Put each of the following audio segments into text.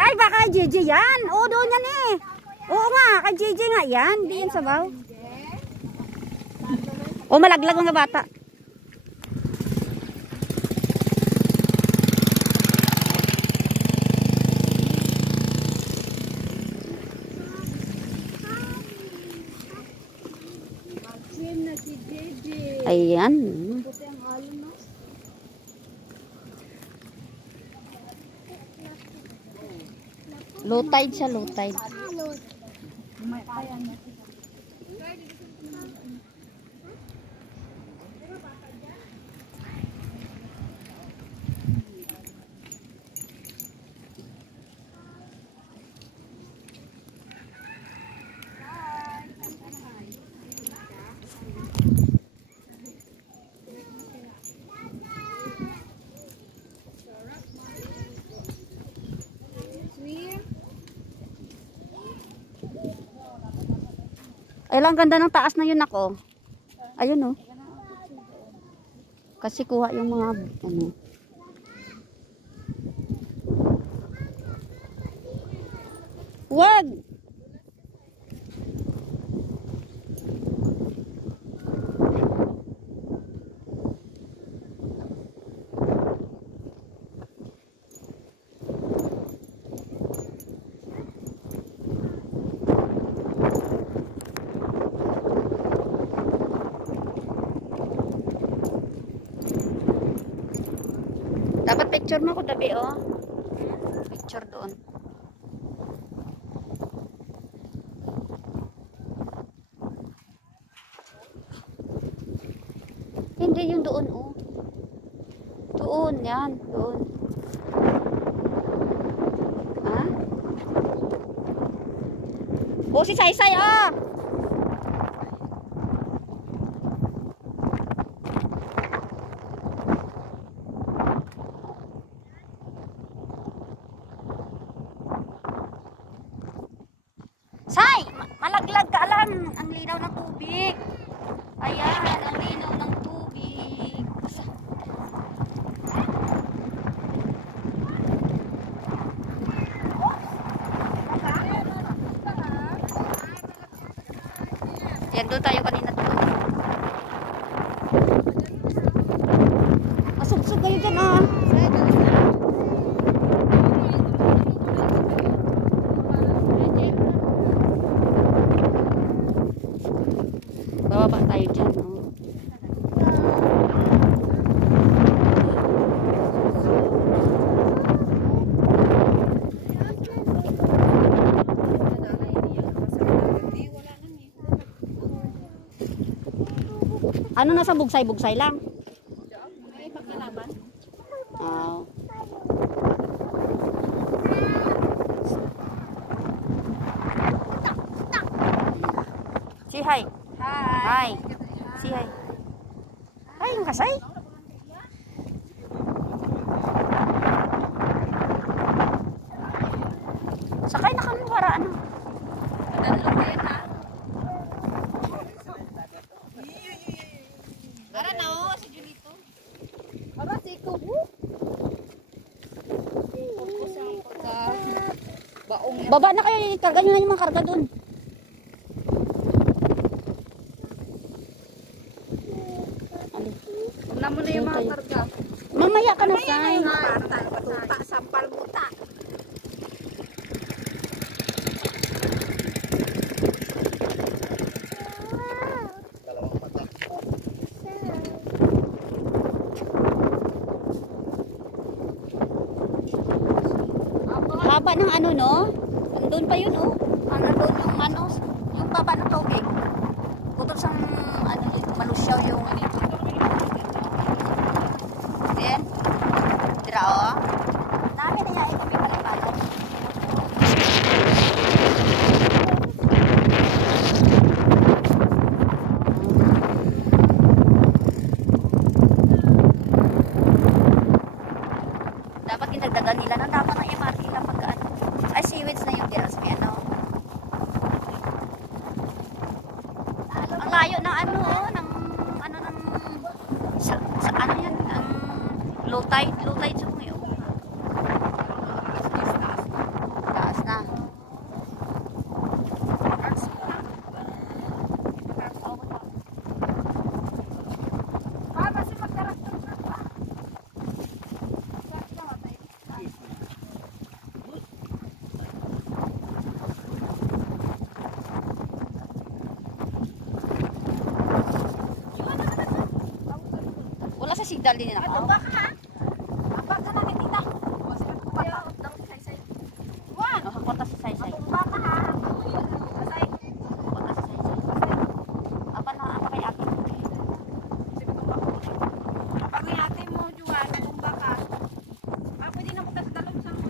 Ay, baka kay JJ yan. Oo, doon yan eh. Oo nga, kay JJ nga yan. Hindi yan sabaw. O, malaglag mga bata. Ayan. Low tide siya, low tide. Ay lang, ganda ng taas na yun ako. Ayun oh. Kasi kuha yung mga ano. Wag! Dapat picture mo ko tabi oh. Picture doon. Hindi yung doon oh. Doon yan, doon. Ha? Oh, si Saysay ah. Say, malaglag ka lang. Ang linaw ng tubig. Ayan, ang linaw ng tubig. Yan, doon tayo kanina doon. Masubsog kayo dyan ah. Bababa tayo dyan, no? Ano nasa bugsay-bugsay lang? Ay, pakilaban. Oh. Si hi. Hi. Si hi. Ay, yung kasay. Sakay na kami para ano. Dadalog ko yan, ha? Tara na, oh, si Julito. Aba, si Kubo. Focus ang pagka-baong yan. Baba na kayo, karga nyo na yung mga karga dun. Huwag na muna yung mga karga. Mamaya ka na, Say. Patuta, sampal muta. Haba ng ano, no? Andun pa yun, oh. Ano doon yung ano, yung baba ng tubig. Putol sa ano, malusyaw yung then, dira, oh. Dami na yan, ito may palipalan. Dapat kinagdagan nila ng tama ng MRT lang pagkaan. Ay, seaweeds na yung tira sa ano. Ang layo na sigdal din na Ato ako. ba ka ha? Apa ka na tita? Ayaw, lang say-say. Wan. Kota sa saysay. Ato ba ka ha? Say. Kota sa saysay. Apa na, apa kay ate? Pag may ate mo, Juan, kung baka. Pwede na punta sa dalawang sa ano.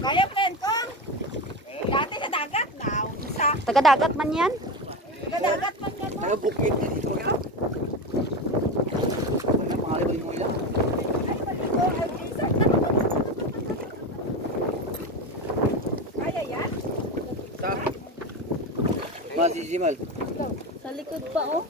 Kaya plan ko. Dati sa dagat na. Sa Taga-dagat man yan. dagat man yan. Bukid dito ya. Ano pangalan mo yan? Kaya yan? Ta. Masisimal. Sa likod pa oh.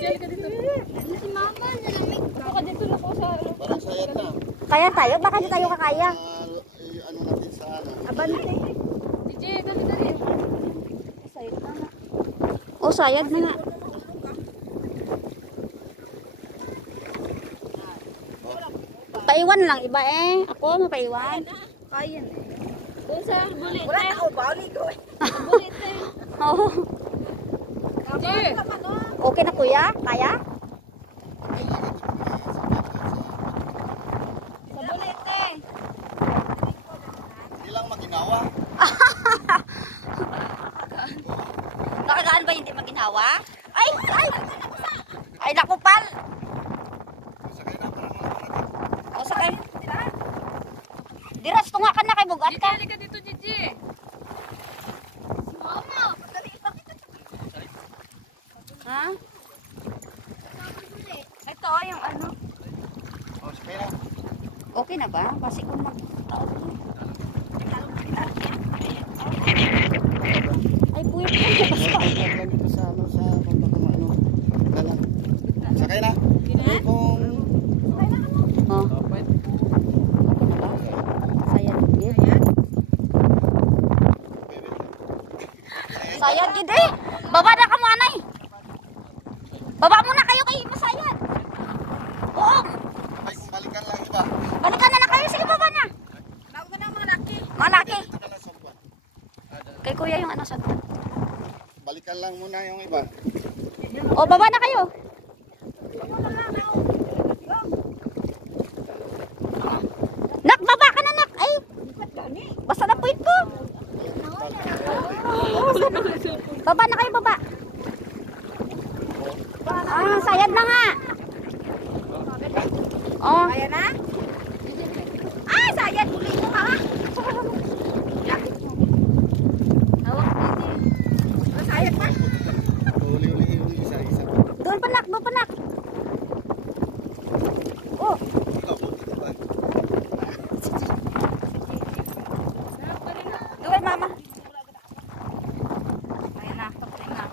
Si mama, nalamig. Baka dito na ko sa... Parang sayat na. Kaya tayo? Baka di tayo kakaya. Ano natin sa ano? Abante. DJ, dali. Sayot na nga. Oh, sayad na nga. Paiwan lang iba eh. Ako mapaiwan. Kaya na. Doon sa bulit. Wala na ako, bali ko. Bulit eh. Oo. DJ. Okay na kuya? Kaya? Sa bulit eh. Hindi lang maginawa. Nakagaan ba hindi maginawa? Ay! Ay! Ay, nakupal! Sakay na para mga O, sakay. Diras, tunga ka na kay bugat ka. Dali ka dito, DJ. Mama, dali pa kita. Ha? Ito yung ano. Oh, sakay na. Okay na ba? Kasi kung mag... Ay, puwit ko. Sakay dito sa ano sa pagpakamano. Dala. Sakay na. Kung Oh. Okay na ba? Sayad gid. Sayad gid eh. Baba na ka mo anay. Baba muna kayo kay masayad. Oo. balikan lang iba. Balikan na lang kayo. Sige, baba na. Bago na mga laki. Malaki. Ito na lang sa baba. Kay kuya yung ano sa... Balikan lang muna yung iba. O, baba na kayo. Nak, baba ka na, nak. Ay, basta na puwit ko. Baba na kayo, baba. Ah, sayad na nga. Oh, Kaya na? Ah, sayad. Uli mo ha. Hawak DJ. Ah, sayad pa. Uli isa-isa. doon pa, nak. Doon pa, nak. Oh, Ikaw, buti ba? doon kay mama. Ayan na, tapos na.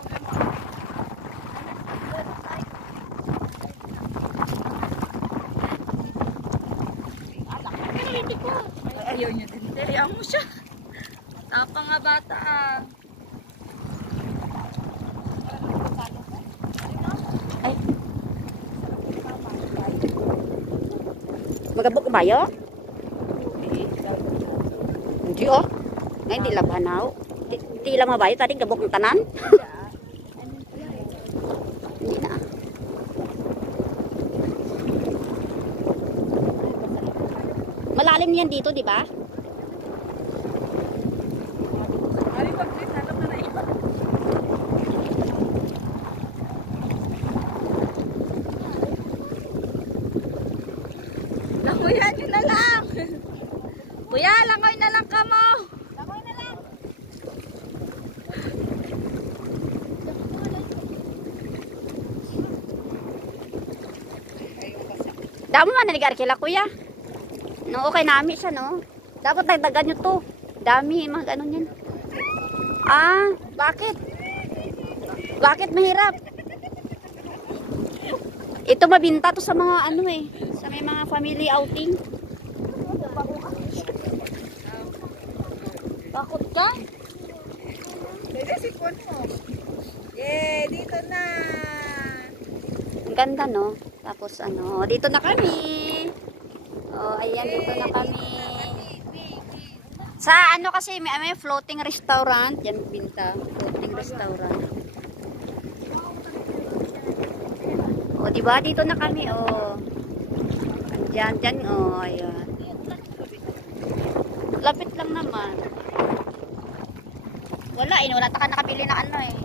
Ayaw niya din. Ayaw mo siya. Tapang nga bata ah. Ay. Magabok ka bayo? Hindi oh. Ngayon di lang hanaw. Di lang mabayo. Tadi gabok ng tanan. Hindi na. Malalim yan dito, di ba? Ari pag salok na na iba. Kuya, langoy na lang ka mo. Langoy na lang. Damo man naligar kila kuya. No, okay nami siya no. Dapat dagdagan nyo to. Dami mga ganun yan. Ah, bakit? Bakit mahirap? Ito mabinta to sa mga ano eh. Sa may mga family outing. Bakit ka? Pwede si Pon mo. Yay, dito na. Ang ganda no. Tapos ano, dito na kami. Oh, ayan dito na kami. Sa ano kasi may floating restaurant, yan binta, floating restaurant. Oh, di ba dito na kami oh. Diyan oh, ayan. Lapit lang naman. Wala ta ka nakabili na ano eh.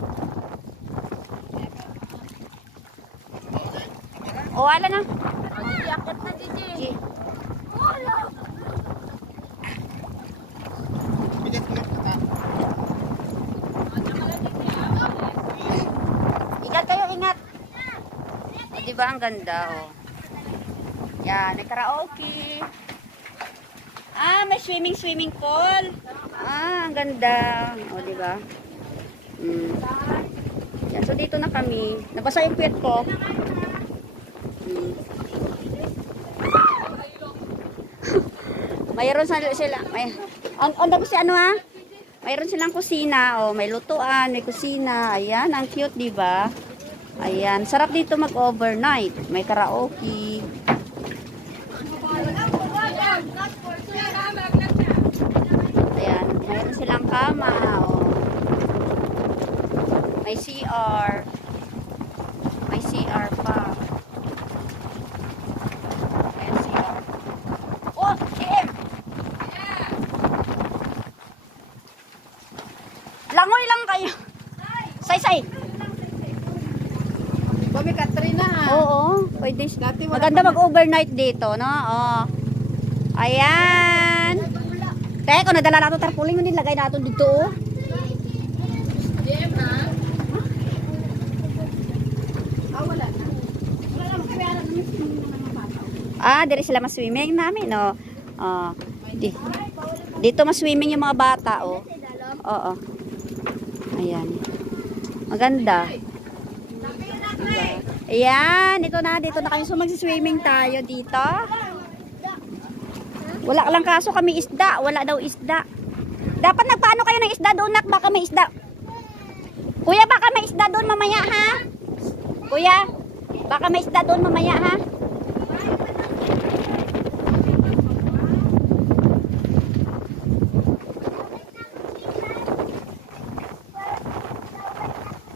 Oh, wala na. Yakit na, Gigi. Ingat kayo, ingat. O, diba ang ganda, oh. Yan, may karaoke. Ah, may swimming pool. Ah, ang ganda. O, diba? Yan, so dito na kami. Nabasa yung pet ko. Mayroon sila. Ang si ano ha? Mayroon silang kusina, oh, may lutuan, may kusina. Ayan, ang cute, 'di ba? Ayan, sarap dito mag-overnight. May karaoke. Ayan, mayroon silang kama, oh. May CR. May CR pa. Ayan, CR. Oh, CM! Langoy lang kayo. Say. Bami Katrina. Oo, pwede. Dati wala Maganda mag-overnight dito, no? Oh. Ayan. Teka, kung nadala natin tarpaulin, hindi lagay natin dito, oh. Wala na. Ah, dito sila mas-swimming namin, no? Oh. Dito mas-swimming yung mga bata, oh. Oo. Ayan. Maganda. Diba? Ayan, dito na kayo. So mag-swimming tayo dito. Wala lang kaso kami isda. Wala daw isda. Dapat nagpaano kayo ng isda doon, nak? Baka may isda. Kuya, baka may isda doon mamaya, ha? Kuya, baka may isda doon mamaya, ha?